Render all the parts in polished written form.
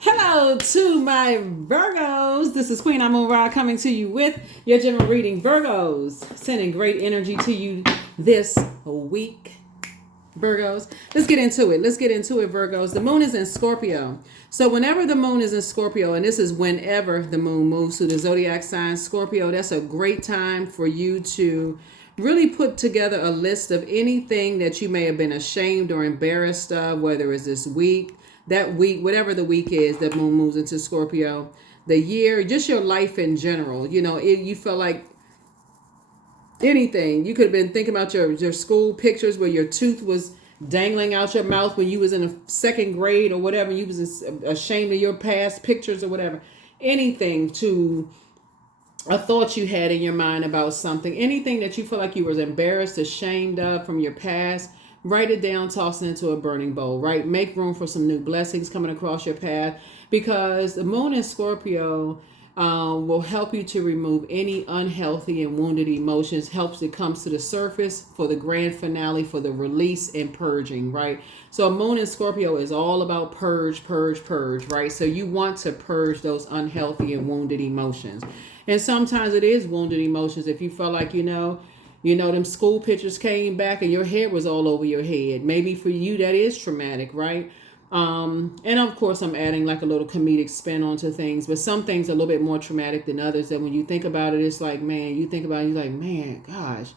Hello to my Virgos. This is Queen Amun Ra coming to you with your general reading. Virgos, sending great energy to you this week. Virgos, let's get into it. Virgos. The moon is in Scorpio. So whenever the moon is in Scorpio, and this is whenever the moon moves to the Zodiac Sign Scorpio, that's a great time for you to really put together a list of anything that you may have been ashamed or embarrassed of, whether it's this week, that week, whatever the week is that moon moves into Scorpio, the year, just your life in general. You felt like anything. You could have been thinking about your school pictures where your tooth was dangling out your mouth when you was in the second grade or whatever. You was ashamed of your past pictures or whatever. Anything to a thought you had in your mind about something, anything that you feel like you was embarrassed, ashamed of from your past, write it down, toss it into a burning bowl, right? Make room for some new blessings coming across your path, because the moon in Scorpio will help you to remove any unhealthy and wounded emotions, helps it comes to the surface for the grand finale, for the release and purging, right? So a moon in Scorpio is all about purge, right? So you want to purge those unhealthy and wounded emotions. And sometimes it is wounded emotions. If you felt like, them school pictures came back and your hair was all over your head. Maybe for you that is traumatic, right? And of course I'm adding like a little comedic spin onto things, but some things are a little bit more traumatic than others, that when you think about it, it's like, man, you think about it, you're like, man, gosh,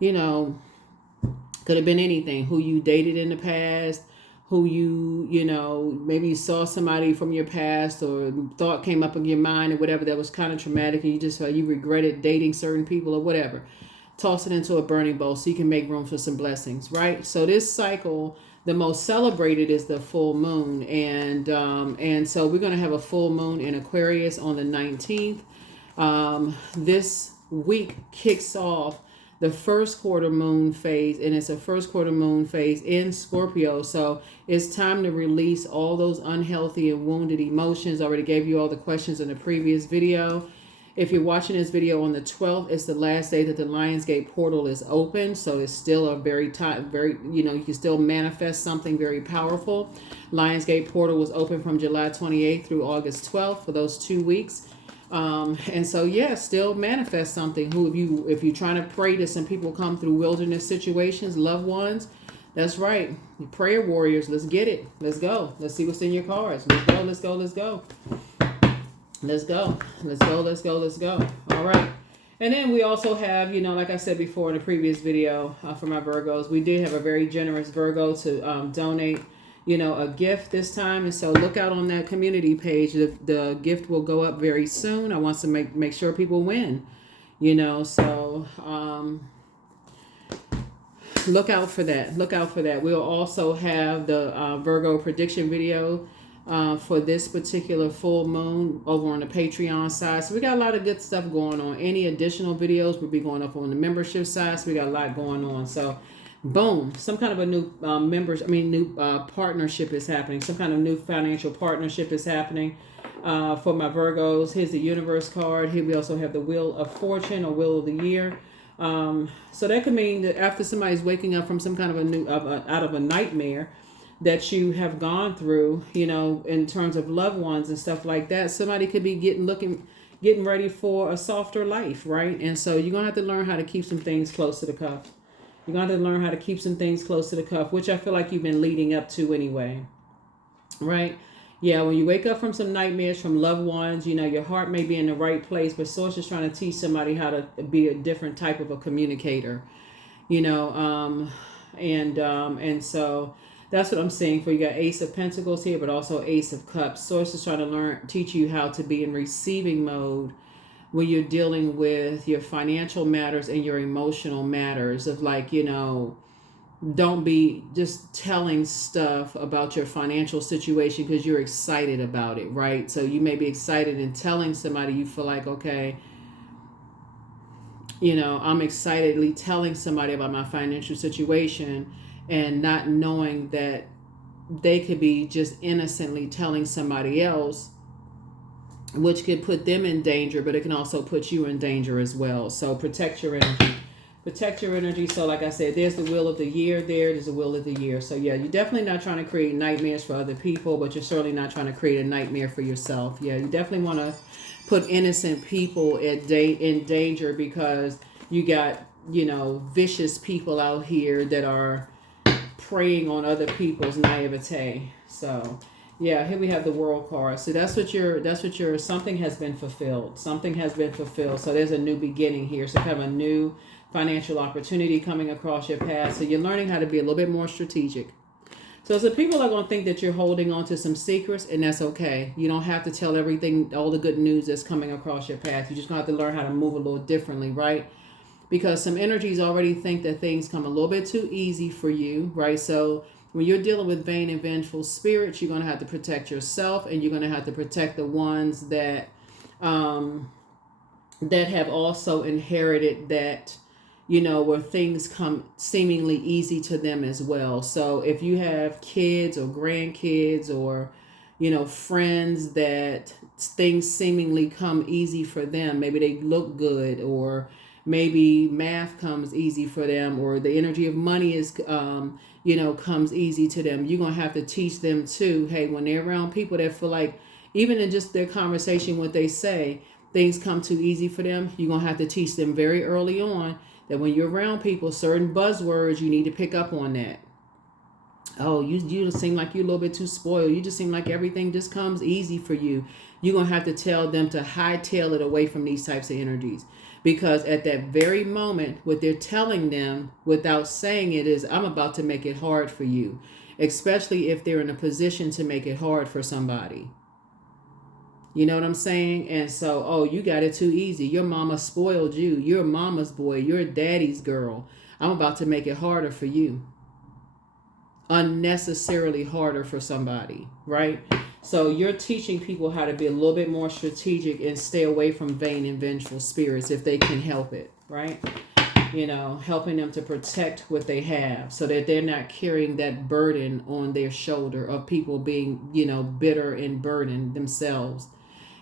could have been anything. Who you dated in the past, who maybe you saw somebody from your past or thought came up in your mind or whatever that was kind of traumatic, and you just felt you regretted dating certain people or whatever. Toss it into a burning bowl so you can make room for some blessings, right? So this cycle, the most celebrated is the full moon, and so we're going to have a full moon in Aquarius on the 19th. This week kicks off the first quarter moon phase, and it's a first quarter moon phase in Scorpio. So it's time to release all those unhealthy and wounded emotions. I already gave you all the questions in the previous video. If you're watching this video on the 12th, it's the last day that the Lionsgate portal is open. So it's still a very, you can still manifest something very powerful. Lionsgate portal was open from July 28th through August 12th for those 2 weeks. And so, still manifest something. If you're trying to pray that some people come through wilderness situations, loved ones, that's right. Prayer warriors, let's get it. Let's go. Let's see what's in your cards. Let's go. Let's go. All right. And then we also have, like I said before in the previous video for my Virgos, we did have a very generous Virgo to donate, a gift this time. And so look out on that community page. The gift will go up very soon. I want to make sure people win, so look out for that. We'll also have the Virgo prediction video for this particular full moon over on the Patreon side. So we got a lot of good stuff going on. Any additional videos will be going up on the membership side. So we got a lot going on. So boom, some kind of a new partnership is happening. Some kind of new financial partnership is happening for my Virgos. Here's the universe card. Here we also have the Wheel of Fortune or Wheel of the Year. So that could mean that after somebody's waking up from some kind of out of a nightmare that you have gone through, in terms of loved ones and stuff like that, somebody could be getting ready for a softer life, right? And so you're gonna have to learn how to keep some things close to the cuff. Which I feel like you've been leading up to anyway, right? Yeah, when you wake up from some nightmares from loved ones, your heart may be in the right place, but Source is trying to teach somebody how to be a different type of a communicator, and so that's what I'm saying for you. Got Ace of Pentacles here, but also Ace of Cups. Source is trying to teach you how to be in receiving mode when you're dealing with your financial matters and your emotional matters of don't be just telling stuff about your financial situation because you're excited about it, right? So you may be excited in telling somebody you feel like, okay, I'm excitedly telling somebody about my financial situation, and not knowing that they could be just innocently telling somebody else, which could put them in danger, but it can also put you in danger as well. So protect your energy. Protect your energy. So like I said, there's the wheel of the year there's the wheel of the year. So yeah, you're definitely not trying to create nightmares for other people, but you're certainly not trying to create a nightmare for yourself. Yeah, you definitely want to put innocent people in danger, because you got, vicious people out here that are preying on other people's naivete. So yeah, here we have the World card. So that's what your something has been fulfilled. Something has been fulfilled. So there's a new beginning here. So you have a new financial opportunity coming across your path. So you're learning how to be a little bit more strategic. So some people are going to think that you're holding on to some secrets, and that's okay. You don't have to tell everything, all the good news that's coming across your path. You just going to have to learn how to move a little differently, right? Because some energies already think that things come a little bit too easy for you, right? So when you're dealing with vain and vengeful spirits, you're going to have to protect yourself, and you're going to have to protect the ones that that have also inherited that, where things come seemingly easy to them as well. So if you have kids or grandkids or, friends that things seemingly come easy for them, maybe they look good, or maybe math comes easy for them, or the energy of money is, comes easy to them. You're going to have to teach them too. Hey, when they're around people that feel like, even in just their conversation, what they say, things come too easy for them, you're going to have to teach them very early on that when you're around people, certain buzzwords, you need to pick up on that. Oh, you seem like you're a little bit too spoiled. You just seem like everything just comes easy for you. You're going to have to tell them to hightail it away from these types of energies. Because at that very moment, what they're telling them without saying it is, I'm about to make it hard for you. Especially if they're in a position to make it hard for somebody. You know what I'm saying? And so, oh, you got it too easy. Your mama spoiled you. You're mama's boy. You're daddy's girl. I'm about to make it harder for you. Unnecessarily harder for somebody, right? So you're teaching people how to be a little bit more strategic and stay away from vain and vengeful spirits if they can help it, right? Helping them to protect what they have so that they're not carrying that burden on their shoulder of people being, bitter and burdened themselves.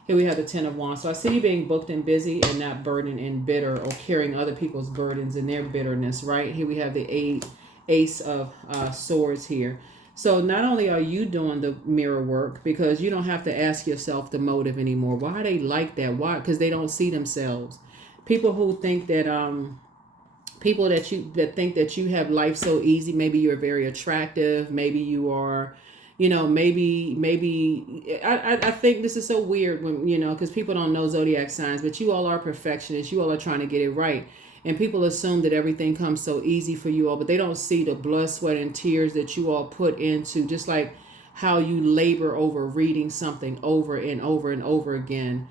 Here we have the Ten of Wands. So I see you being booked and busy and not burdened and bitter, or carrying other people's burdens and their bitterness, right? Here we have the Ace of Swords here. So not only are you doing the mirror work, because you don't have to ask yourself the motive anymore. Why are they like that? Why? Because they don't see themselves. People who think that people that think that you have life so easy, maybe you're very attractive, maybe you are, maybe I think this is so weird when, because people don't know zodiac signs, but you all are perfectionists. You all are trying to get it right. And people assume that everything comes so easy for you all, but they don't see the blood, sweat, and tears that you all put into, just like how you labor over reading something over and over and over again.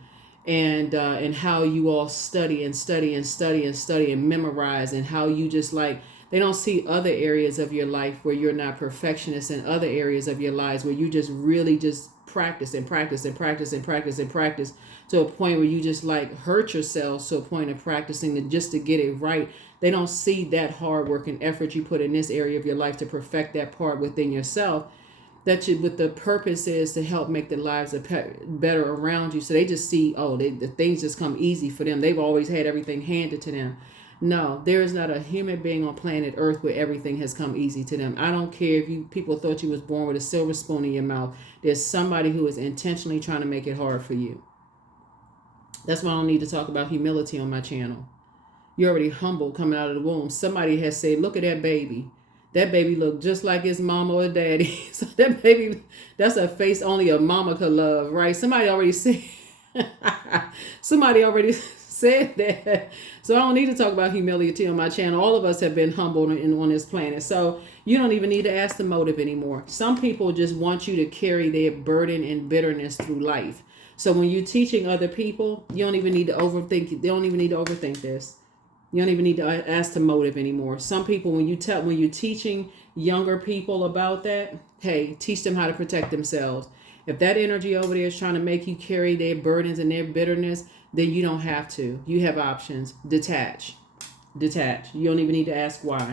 And how you all study and study and study and study and memorize, and how you just like, they don't see other areas of your life where you're not perfectionist, and other areas of your lives where you just really just practice and practice and practice and practice and practice to a point where you just like hurt yourselves to a point of practicing just to get it right. They don't see that hard work and effort you put in this area of your life to perfect that part within yourself, that you, with the purpose is to help make the lives better around you. So they just see, the things just come easy for them. They've always had everything handed to them. No, there is not a human being on planet Earth where everything has come easy to them. I don't care if people thought you was born with a silver spoon in your mouth. There's somebody who is intentionally trying to make it hard for you. That's why I don't need to talk about humility on my channel. You're already humble coming out of the womb. Somebody has said, look at that baby. That baby looked just like his mama or daddy. So that baby, that's a face only a mama could love, right? Somebody already said that. So I don't need to talk about humility on my channel. All of us have been humbled on this planet. So you don't even need to ask the motive anymore. Some people just want you to carry their burden and bitterness through life. So when you're teaching other people, you don't even need to overthink it. They don't even need to overthink this. You don't even need to ask the motive anymore. Some people, when you're teaching younger people about that, hey, teach them how to protect themselves. If that energy over there is trying to make you carry their burdens and their bitterness, then you don't have to. You have options. Detach. You don't even need to ask why.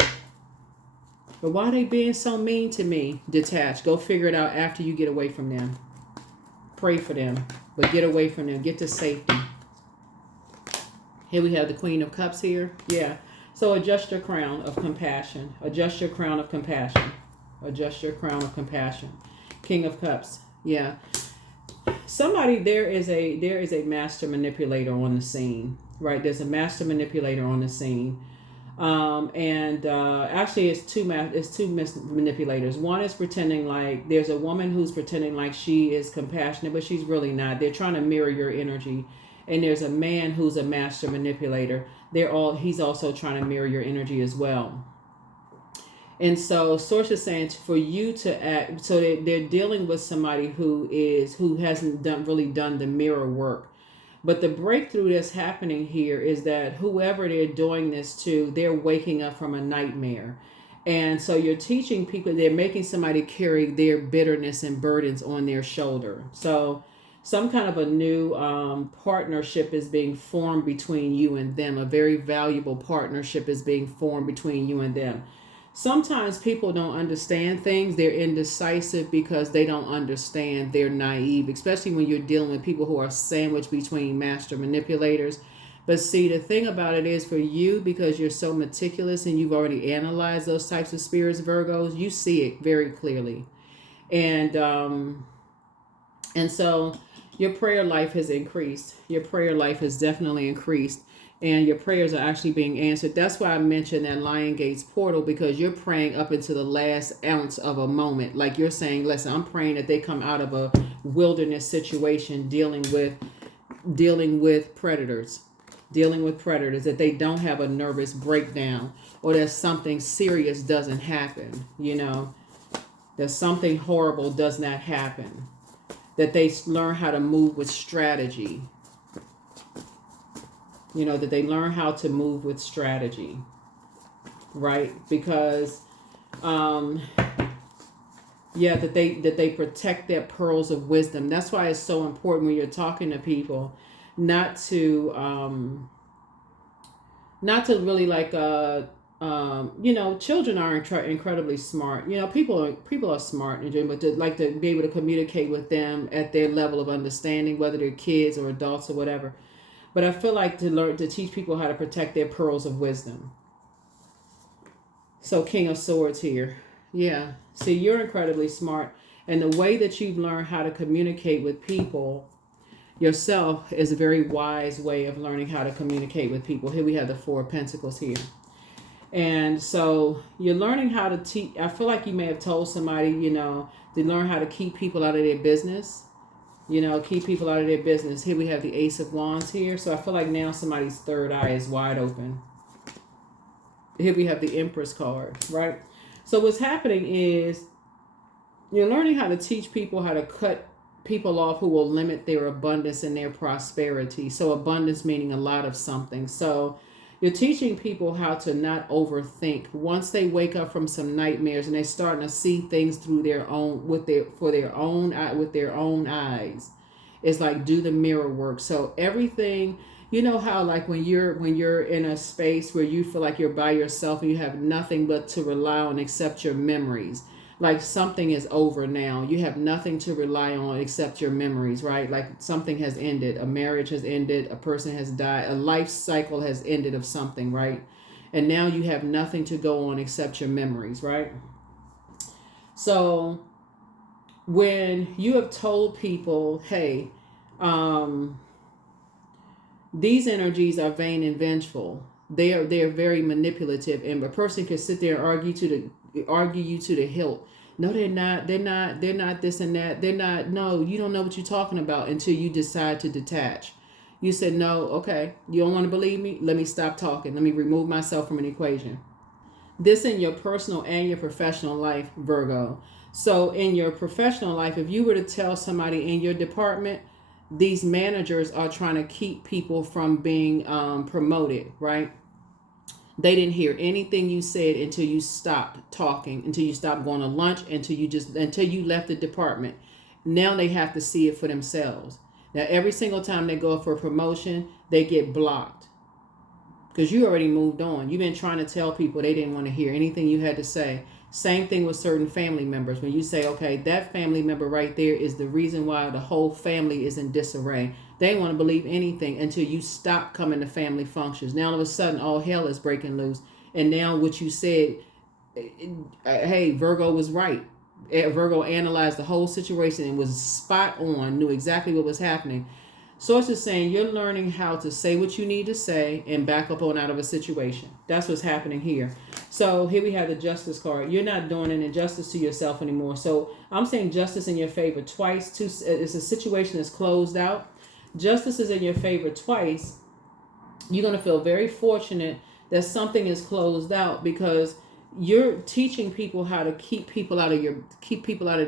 But why are they being so mean to me? Detach. Go figure it out after you get away from them. Pray for them, but get away from them. Get to safety. Here we have the Queen of Cups here. Yeah. So adjust your crown of compassion. Adjust your crown of compassion. Adjust your crown of compassion. King of Cups. Yeah. Somebody, there is a master manipulator on the scene, right? There's a master manipulator on the scene. And actually it's two manipulators. One is pretending like, there's a woman who's pretending like she is compassionate, but she's really not. They're trying to mirror your energy. And there's a man who's a master manipulator. He's also trying to mirror your energy as well. And so source is saying for you to act, so they're dealing with somebody who hasn't really done the mirror work. But the breakthrough that's happening here is that whoever they're doing this to, they're waking up from a nightmare. And so you're teaching people, they're making somebody carry their bitterness and burdens on their shoulder. So some kind of a new partnership is being formed between you and them. A very valuable partnership is being formed between you and them. Sometimes people don't understand things. They're indecisive because they don't understand. They're naive, especially when you're dealing with people who are sandwiched between master manipulators. But see, the thing about it is, for you, because you're so meticulous and you've already analyzed those types of spirits, Virgos, you see it very clearly. And so your prayer life has increased. Your prayer life has definitely increased. And your prayers are actually being answered. That's why I mentioned that Lion Gates portal, because you're praying up into the last ounce of a moment. Like you're saying, listen, I'm praying that they come out of a wilderness situation dealing with predators, that they don't have a nervous breakdown, or that something serious doesn't happen, that something horrible does not happen, that they learn how to move with strategy. That they learn how to move with strategy, right? Because, that they protect their pearls of wisdom. That's why it's so important when you're talking to people, not to really like, children are incredibly smart. People are smart, but to be able to communicate with them at their level of understanding, whether they're kids or adults or whatever. But I feel like to teach people how to protect their pearls of wisdom. So King of Swords here. Yeah. See, you're incredibly smart. And the way that you've learned how to communicate with people yourself is a very wise way of learning how to communicate with people. Here we have the Four of Pentacles here. And so you're learning how to teach. I feel like you may have told somebody, to learn how to keep people out of their business. Keep people out of their business. Here we have the Ace of Wands here. So I feel like now somebody's third eye is wide open. Here we have the Empress card, right? So what's happening is you're learning how to teach people how to cut people off who will limit their abundance and their prosperity. So abundance meaning a lot of something. So you're teaching people how to not overthink. Once they wake up from some nightmares and they're starting to see things through with their own eyes, it's like do the mirror work. So everything, how like when you're in a space where you feel like you're by yourself and you have nothing but to rely on except your memories. Like something is over now. You have nothing to rely on except your memories, right? Like something has ended. A marriage has ended. A person has died. A life cycle has ended of something, right? And now you have nothing to go on except your memories, right? So when you have told people, hey, these energies are vain and vengeful. They are very manipulative, and a person can sit there and argue you to the hilt. No, they're not this and that. They're not. No, you don't know what you're talking about until you decide to detach. You said, no, okay, you don't want to believe me? Let me stop talking. Let me remove myself from an equation. This in your personal and your professional life, Virgo. So in your professional life, if you were to tell somebody in your department, these managers are trying to keep people from being promoted, right? They didn't hear anything you said until you stopped talking, until you stopped going to lunch, until you left the department. Now they have to see it for themselves. Now every single time they go for a promotion, they get blocked. because you already moved on. You've been trying to tell people, they didn't want to hear anything you had to say. Same thing with certain family members. When you say, okay, that family member right there is the reason why the whole family is in disarray. They don't want to believe anything until you stop coming to family functions. Now all of a sudden, all hell is breaking loose. And now what you said, hey, Virgo was right. Virgo analyzed the whole situation and was spot on, knew exactly what was happening. Source is saying you're learning how to say what you need to say and back up on out of a situation. That's what's happening here. So here we have the Justice card. You're not doing an injustice to yourself anymore. So I'm saying justice in your favor twice. It's a situation that's closed out. Justice is in your favor twice. You're going to feel very fortunate that something is closed out because you're teaching people how to keep people out of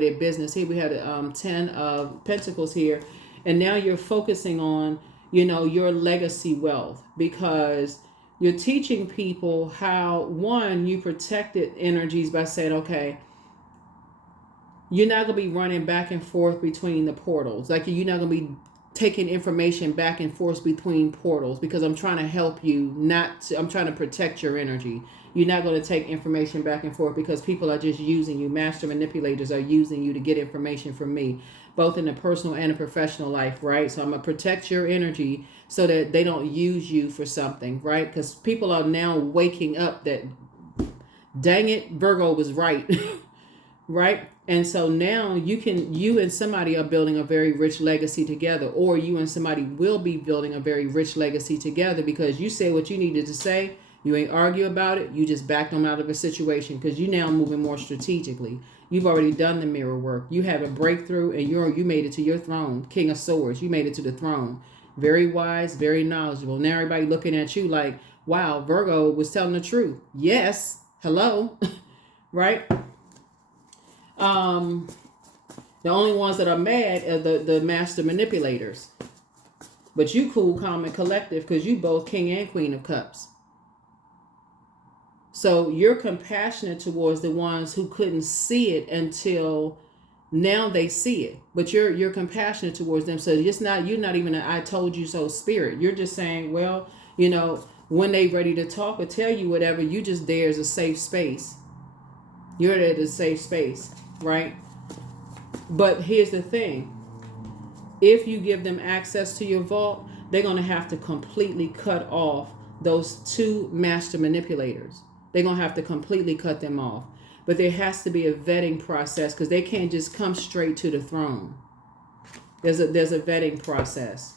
their business. Here we have the 10 of Pentacles here. And now you're focusing on, your legacy wealth because you're teaching people how, one, you protected energies by saying, okay, you're not going to be running back and forth between the portals. Like you're not going to be taking information back and forth between portals because I'm trying to help you I'm trying to protect your energy. You're not going to take information back and forth because people are just using you. Master manipulators are using you to get information from me, both in the personal and the professional life, right? So I'm going to protect your energy so that they don't use you for something, right? Because people are now waking up that, dang it, Virgo was right, right? And so now you and somebody are building a very rich legacy together, or you and somebody will be building a very rich legacy together because you said what you needed to say. You ain't argue about it. You just backed them out of a situation because you now moving more strategically. You've already done the mirror work. You have a breakthrough and you made it to your throne. King of Swords. You made it to the throne. Very wise, very knowledgeable. Now everybody looking at you like, wow, Virgo was telling the truth. Yes. Hello. Right? The only ones that are mad are the master manipulators. But you cool, calm, and collective because you both King and Queen of Cups. So you're compassionate towards the ones who couldn't see it until now they see it. But you're compassionate towards them. So you're not even an I told you so spirit. You're just saying, well, when they ready to talk or tell you whatever, you just there as a safe space. You're there to safe space, right? But here's the thing. If you give them access to your vault, they're going to have to completely cut off those two master manipulators. They're going to have to completely cut them off. But there has to be a vetting process because they can't just come straight to the throne. There's a vetting process.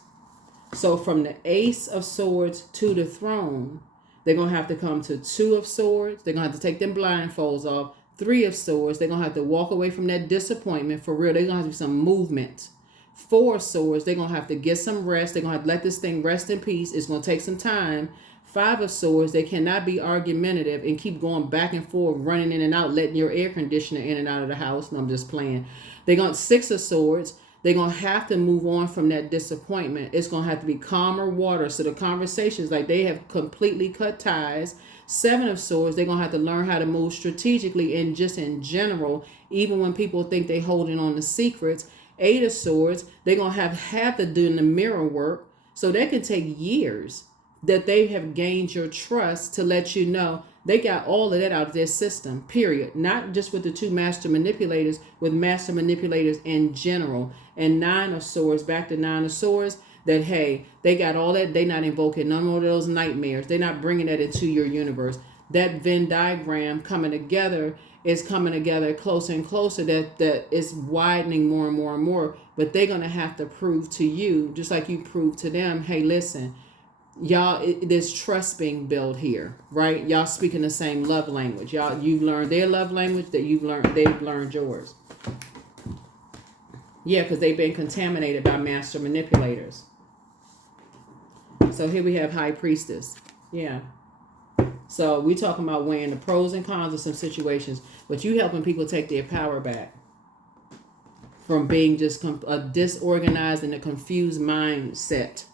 So from the Ace of Swords to the throne, they're going to have to come to Two of Swords. They're going to have to take them blindfolds off. Three of Swords. They're going to have to walk away from that disappointment. For real, they're going to have to do some movement. Four of Swords. They're going to have to get some rest. They're going to have to let this thing rest in peace. It's going to take some time. Five of Swords, they cannot be argumentative and keep going back and forth, running in and out, letting your air conditioner in and out of the house. No, I'm just playing. They got Six of Swords. They're going to have to move on from that disappointment. It's going to have to be calmer water. So the conversations, like they have completely cut ties. Seven of Swords, they're going to have to learn how to move strategically and just in general, even when people think they're holding on to secrets. Eight of Swords, they're going to have to do the mirror work. So that can take years that they have gained your trust to let you know they got all of that out of their system, period. Not just with the two master manipulators, with master manipulators in general. And Nine of Swords, back to Nine of Swords, that, hey, they got all that. They're not invoking none more of those nightmares. They're not bringing that into your universe. That Venn diagram coming together is coming together closer and closer, that is widening more and more and more. But they're going to have to prove to you, just like you proved to them, hey, listen, y'all, there's trust being built here, right? Y'all speaking the same love language. You've learned their love language, they've learned yours. Yeah, because they've been contaminated by master manipulators. So here we have High Priestess. Yeah. So we're talking about weighing the pros and cons of some situations, but you helping people take their power back from being just a disorganized and a confused mindset.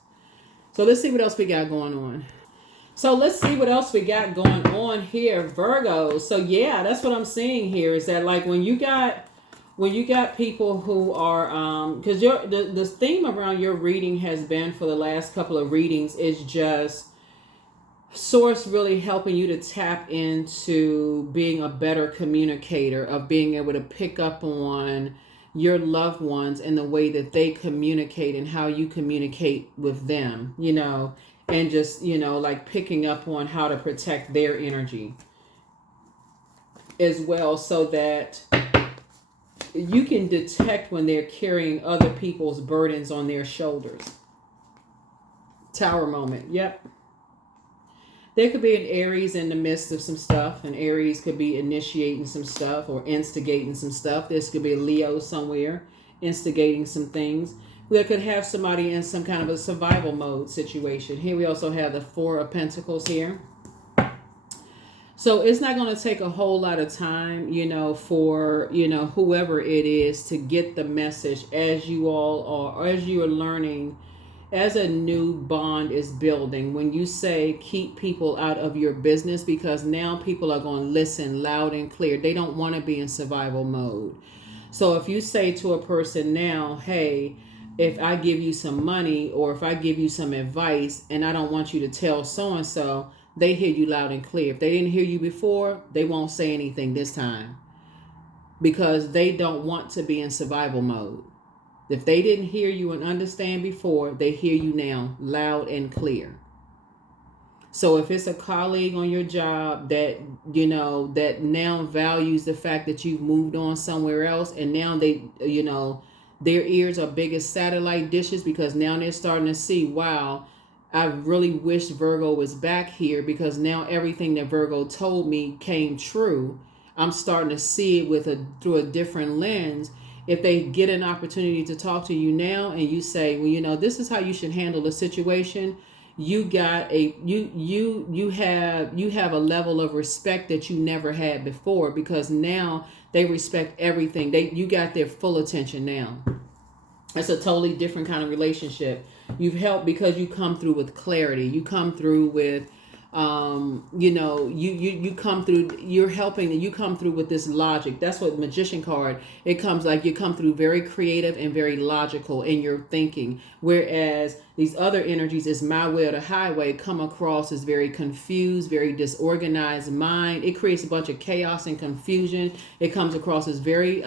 So let's see what else we got going on. Here, Virgo. So yeah, that's what I'm seeing here is that like when you got people who are because the theme around your reading has been for the last couple of readings is just Source really helping you to tap into being a better communicator, of being able to pick up on your loved ones and the way that they communicate and how you communicate with them, and just, like picking up on how to protect their energy as well, so that you can detect when they're carrying other people's burdens on their shoulders. Tower moment. Yep. There could be an Aries in the midst of some stuff, and Aries could be initiating some stuff or instigating some stuff. This could be a Leo somewhere instigating some things. We could have somebody in some kind of a survival mode situation. Here we also have the Four of Pentacles here. So it's not going to take a whole lot of time, for, whoever it is to get the message as you all are, or as you are learning, as a new bond is building. When you say keep people out of your business, because now people are going to listen loud and clear. They don't want to be in survival mode. So if you say to a person now, hey, if I give you some money or if I give you some advice and I don't want you to tell so-and-so, they hear you loud and clear. If they didn't hear you before, they won't say anything this time, because they don't want to be in survival mode. If they didn't hear you and understand before, they hear you now loud and clear. So if it's a colleague on your job that, that now values the fact that you've moved on somewhere else, and now they, their ears are big as satellite dishes, because now they're starting to see, wow, I really wish Virgo was back here, because now everything that Virgo told me came true. I'm starting to see it through a different lens. If they get an opportunity to talk to you now and you say, well, this is how you should handle the situation, you got you have a level of respect that you never had before, because now they respect everything. You got their full attention now. It's a totally different kind of relationship. You've helped because you come through with clarity. You come through with you come through, you're helping, you come through with this logic. That's what Magician card, it comes like you come through very creative and very logical in your thinking, whereas these other energies is my way or the highway, come across as very confused, very disorganized mind. It creates a bunch of chaos and confusion. It comes across as very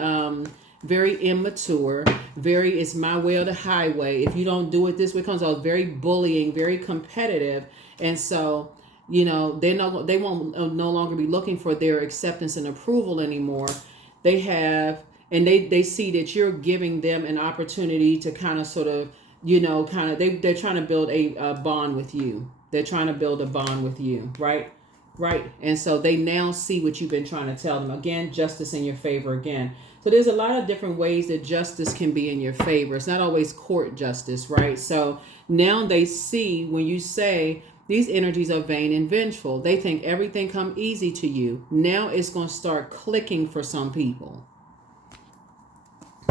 immature, it's my way or the highway. If you don't do it this way, it comes out very bullying, very competitive. And so they won't no longer be looking for their acceptance and approval anymore. They see that you're giving them an opportunity to kind of sort of, they're trying to build a bond with you. They're trying to build a bond with you, right? Right. And so they now see what you've been trying to tell them. Again, justice in your favor again. So there's a lot of different ways that justice can be in your favor. It's not always court justice, right? So now they see when you say, these energies are vain and vengeful, they think everything come easy to you. Now it's going to start clicking for some people.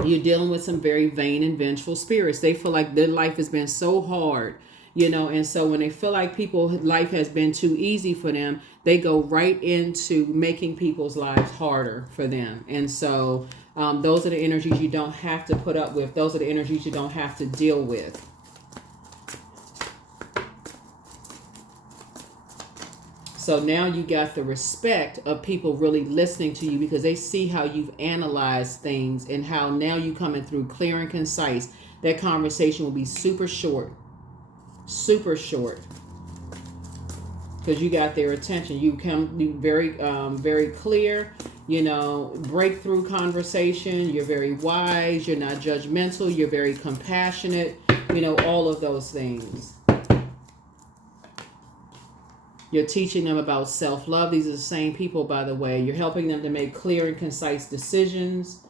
You're dealing with some very vain and vengeful spirits. They feel like their life has been so hard, and so when they feel like life has been too easy for them, they go right into making people's lives harder for them. And so those are the energies you don't have to put up with. Those are the energies you don't have to deal with. So now you got the respect of people really listening to you, because they see how you've analyzed things and how now you coming through clear and concise. That conversation will be super short, because you got their attention. You come very clear, breakthrough conversation. You're very wise. You're not judgmental. You're very compassionate, all of those things. You're teaching them about self-love. These are the same people, by the way. You're helping them to make clear and concise decisions,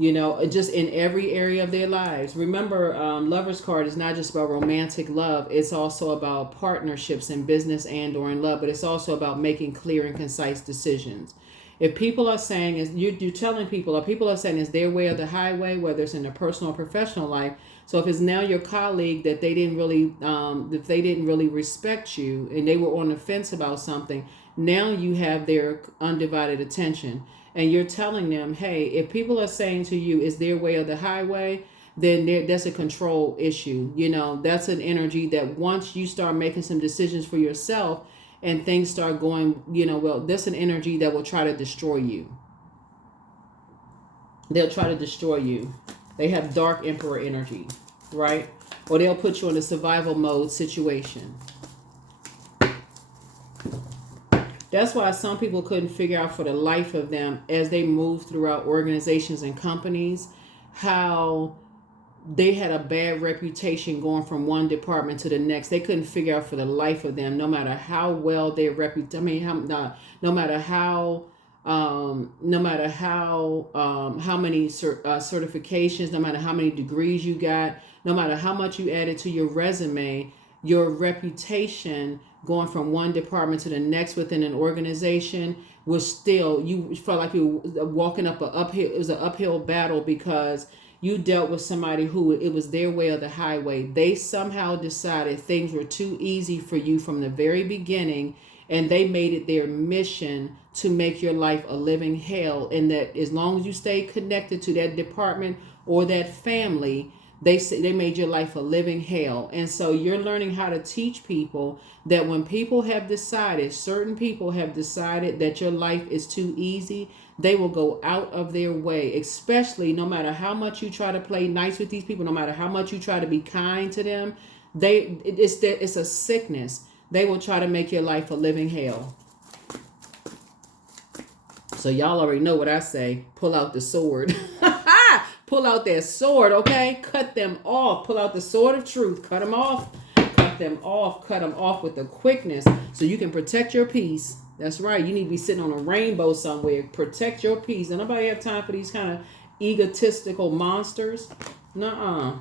just in every area of their lives. Remember, Lover's card is not just about romantic love. It's also about partnerships in business and or in love, but it's also about making clear and concise decisions. If people are saying, you're telling people, or people are saying it's their way or the highway, whether it's in their personal or professional life. So if it's now your colleague that they didn't really respect you and they were on the fence about something, now you have their undivided attention. And you're telling them, hey, if people are saying to you, is their way or the highway, then that's a control issue. That's an energy that once you start making some decisions for yourself, and things start going, well, there's an energy that will try to destroy you. They'll try to destroy you. They have dark emperor energy, right? Or they'll put you in a survival mode situation. That's why some people couldn't figure out for the life of them as they move throughout organizations and companies how they had a bad reputation going from one department to the next. They couldn't figure out for the life of them, no matter how well their reputation. I mean, no matter how how many certifications, no matter how many degrees you got, no matter how much you added to your resume, your reputation going from one department to the next within an organization was still, you felt like you were walking up an uphill. It was an uphill battle because you dealt with somebody who it was their way or the highway. They somehow decided things were too easy for you from the very beginning, and they made it their mission to make your life a living hell. And that as long as you stay connected to that department or that family, they made your life a living hell. And so you're learning how to teach people that when people have decided, certain people have decided that your life is too easy, they will go out of their way, especially no matter how much you try to play nice with these people, no matter how much you try to be kind to them, it's a sickness. They will try to make your life a living hell. So y'all already know what I say. Pull out the sword. Pull out that sword, okay? Cut them off. Pull out the sword of truth. Cut them off. Cut them off. Cut them off with the quickness so you can protect your peace. That's right. You need to be sitting on a rainbow somewhere. Protect your peace. And nobody have time for these kind of egotistical monsters. Nuh-uh.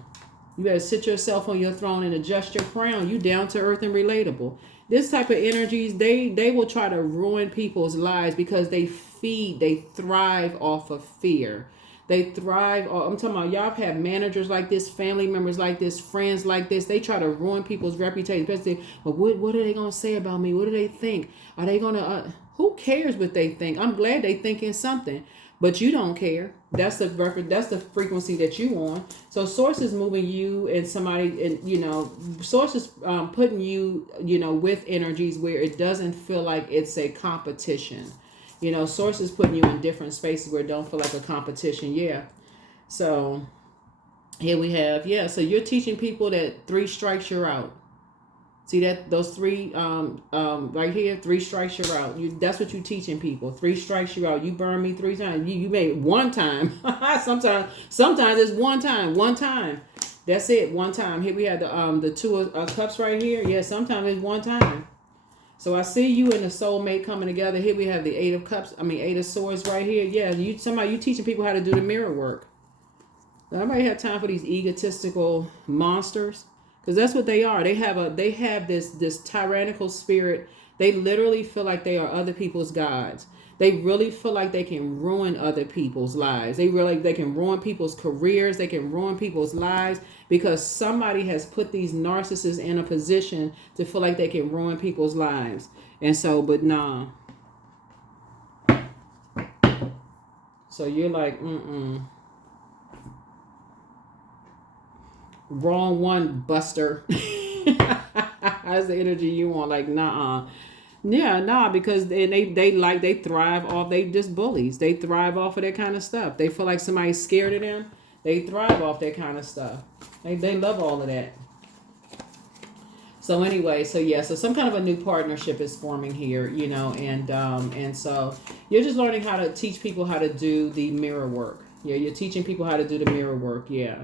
You better sit yourself on your throne and adjust your crown. You down to earth and relatable. This type of energies, they will try to ruin people's lives because they thrive off of fear. They thrive. I'm talking about y'all have managers like this, family members like this, friends like this. They try to ruin people's reputation. Especially, well, what are they going to say about me? What do they think? Are they going to, who cares what they think? I'm glad they thinking something, but you don't care. That's the record. That's the frequency that you on. So source is moving you and somebody, and source is putting you, with energies where it doesn't feel like it's a competition. Source is putting you in different spaces where it don't feel like a competition. Yeah. So here we have, so you're teaching people that 3 strikes you're out. See that those 3 right here, 3 strikes you're out. That's what you're teaching people. 3 strikes you're out. You burn me 3 times. You made it 1 time. sometimes it's 1 time. 1 time. That's it. 1 time. Here we have the 2 of cups right here. Yeah, sometimes it's 1 time. So I see you and the soulmate coming together. Here we have the 8 of cups. 8 of swords right here. Yeah, you teaching people how to do the mirror work. Nobody have time for these egotistical monsters, because that's what they are. They have this tyrannical spirit. They literally feel like they are other people's gods. They really feel like they can ruin other people's lives. They can ruin people's careers. They can ruin people's lives because somebody has put these narcissists in a position to feel like they can ruin people's lives. And so, but nah. So you're like, wrong one, Buster. That's the energy you want. Like, nah. Yeah, nah, because they thrive off, they just bullies. They thrive off of that kind of stuff. They feel like somebody's scared of them. They thrive off that kind of stuff. They love all of that. So anyway, so some kind of a new partnership is forming here, and so you're just learning how to teach people how to do the mirror work. Yeah, you're teaching people how to do the mirror work. Yeah.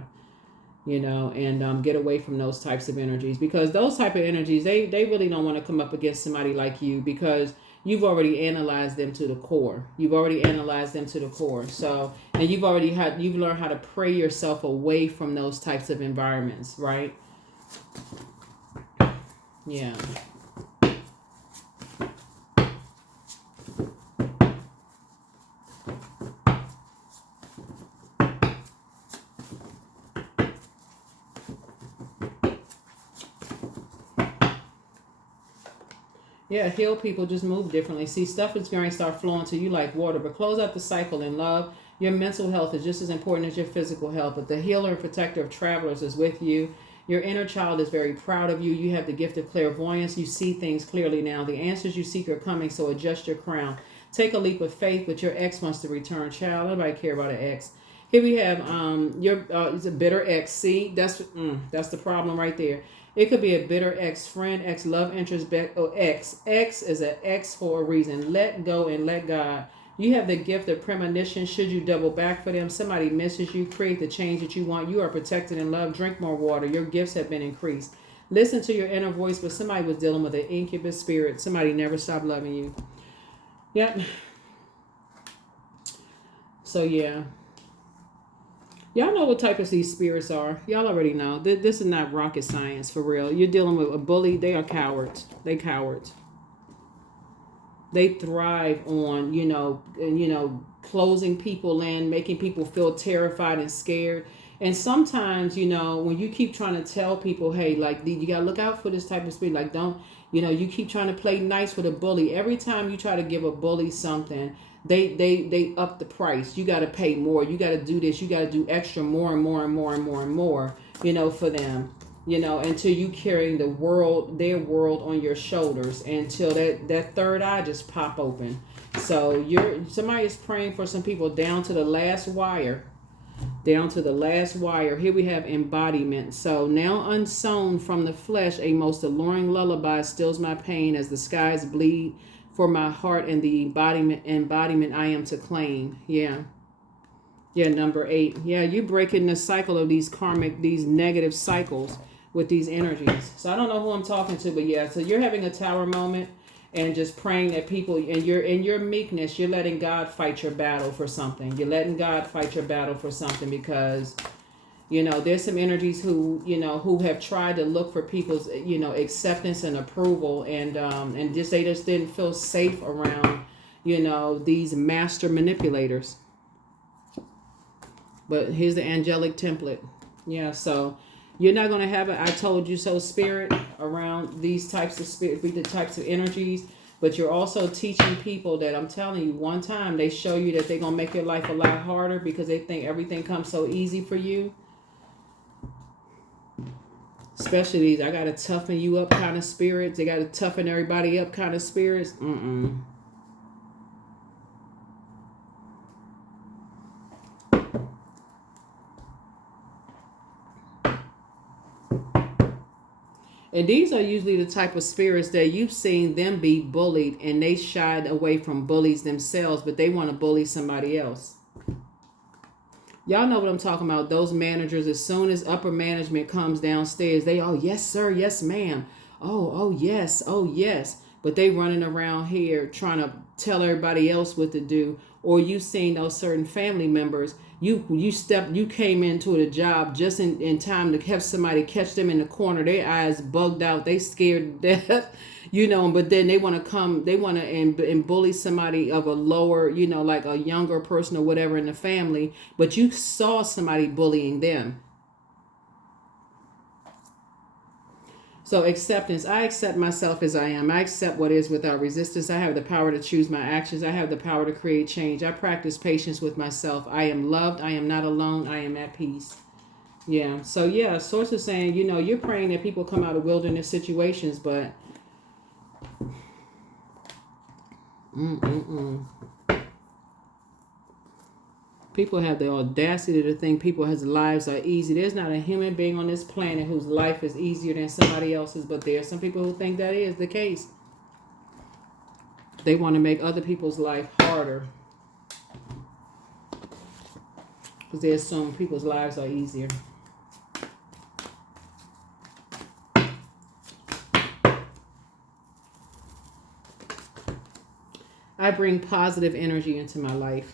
And get away from those types of energies, because those type of energies, they really don't want to come up against somebody like you, because you've already analyzed them to the core. So, and you've learned how to pray yourself away from those types of environments, right? Yeah. Yeah, heal people, just move differently. See, stuff is going to start flowing to you like water, but close out the cycle in love. Your mental health is just as important as your physical health, but the healer and protector of travelers is with you. Your inner child is very proud of you. You have the gift of clairvoyance. You see things clearly now. The answers you seek are coming, so adjust your crown. Take a leap of faith, but your ex wants to return. Child, nobody care about an ex. Here we have your it's a bitter ex. See, that's the problem right there. It could be a bitter ex friend, ex love interest, ex. Ex is an ex for a reason. Let go and let God. You have the gift of premonition. Should you double back for them? Somebody misses you. Create the change that you want. You are protected and loved. Drink more water. Your gifts have been increased. Listen to your inner voice, but somebody was dealing with an incubus spirit. Somebody never stopped loving you. Yep. So, yeah. Y'all know what type of these spirits are. Y'all already know. This is not rocket science, for real. You're dealing with a bully. They are cowards. They cowards. They thrive on, closing people in, making people feel terrified and scared. And sometimes, when you keep trying to tell people, hey, like, you got to look out for this type of spirit. Like, don't, you keep trying to play nice with a bully. Every time you try to give a bully something, they up the price. You got to pay more. You got to do this. You got to do extra more and more and more and more and more, for them. Until you carrying their world on your shoulders, until that third eye just pop open. So somebody is praying for some people down to the last wire. Down to the last wire. Here we have embodiment. So now unsown from the flesh, a most alluring lullaby stills my pain as the skies bleed for my heart and the embodiment I am to claim. Yeah. Yeah, number 8. Yeah, you're breaking the cycle of these negative cycles with these energies. So I don't know who I'm talking to, but yeah, so you're having a tower moment and just praying that people, and you're in your meekness, you're letting God fight your battle for something. You're letting God fight your battle for something because, there's some energies who have tried to look for people's, acceptance and approval and they just didn't feel safe around, these master manipulators. But here's the angelic template. Yeah, so you're not going to have an I told you so spirit around these types of the types of energies. But you're also teaching people that, I'm telling you, one time they show you that they're going to make your life a lot harder because they think everything comes so easy for you. Especially these, I got to toughen you up kind of spirits. They got to toughen everybody up kind of spirits. And these are usually the type of spirits that you've seen them be bullied and they shied away from bullies themselves, but they want to bully somebody else. Y'all know what I'm talking about. Those managers, as soon as upper management comes downstairs, they, oh, yes, sir. Yes, ma'am. Oh, yes. Oh, yes. But they running around here trying to tell everybody else what to do. Or you seen those certain family members. You came into the job just in time to have somebody catch them in the corner. Their eyes bugged out. They scared to death, but then they want to and bully somebody of a lower, like a younger person or whatever in the family. But you saw somebody bullying them. So acceptance. I accept myself as I am. I accept what is without resistance. I have the power to choose my actions. I have the power to create change. I practice patience with myself. I am loved. I am not alone. I am at peace. Yeah. So yeah, source is saying, you're praying that people come out of wilderness situations, but people have the audacity to think people's lives are easy. There's not a human being on this planet whose life is easier than somebody else's, but there are some people who think that is the case. They want to make other people's life harder because they assume people's lives are easier. I bring positive energy into my life.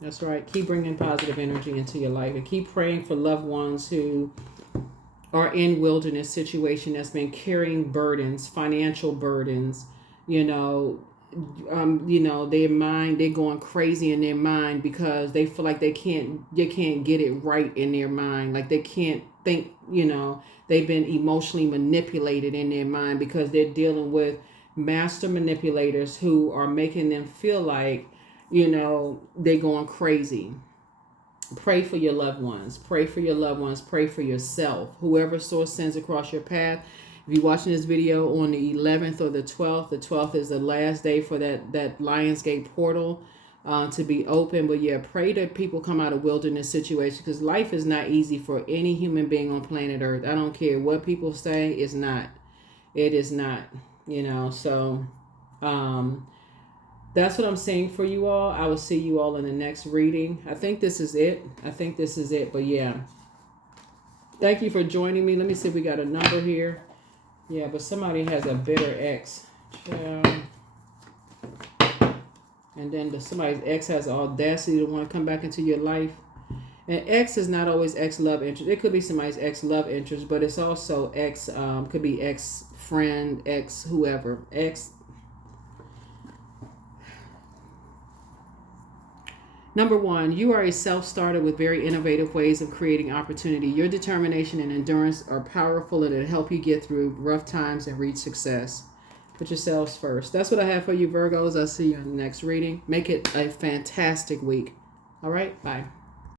That's right. Keep bringing positive energy into your life and keep praying for loved ones who are in wilderness situation that's been carrying burdens, financial burdens, their mind, they're going crazy in their mind because they feel like they can't get it right in their mind. Like they can't think, they've been emotionally manipulated in their mind because they're dealing with master manipulators who are making them feel like, they're going crazy. Pray for your loved ones. Pray for your loved ones. Pray for yourself. Whoever source sends across your path. If you're watching this video on the 11th or the 12th is the last day for that Lionsgate portal to be open. But yeah, pray that people come out of wilderness situation, because life is not easy for any human being on planet Earth. I don't care what people say. It's not. It is not. You know, so that's what I'm saying for you all. I will see you all in the next reading. I think this is it. But yeah, thank you for joining me. Let me see if we got a number here. Yeah, but somebody has a bitter ex. And then somebody's ex has the audacity to want to come back into your life. And ex is not always ex-love interest. It could be somebody's ex-love interest, but it's also ex, could be ex-friend, ex-whoever. Number 1, you are a self-starter with very innovative ways of creating opportunity. Your determination and endurance are powerful, and it'll help you get through rough times and reach success. Put yourselves first. That's what I have for you, Virgos. I'll see you in the next reading. Make it a fantastic week. All right, bye.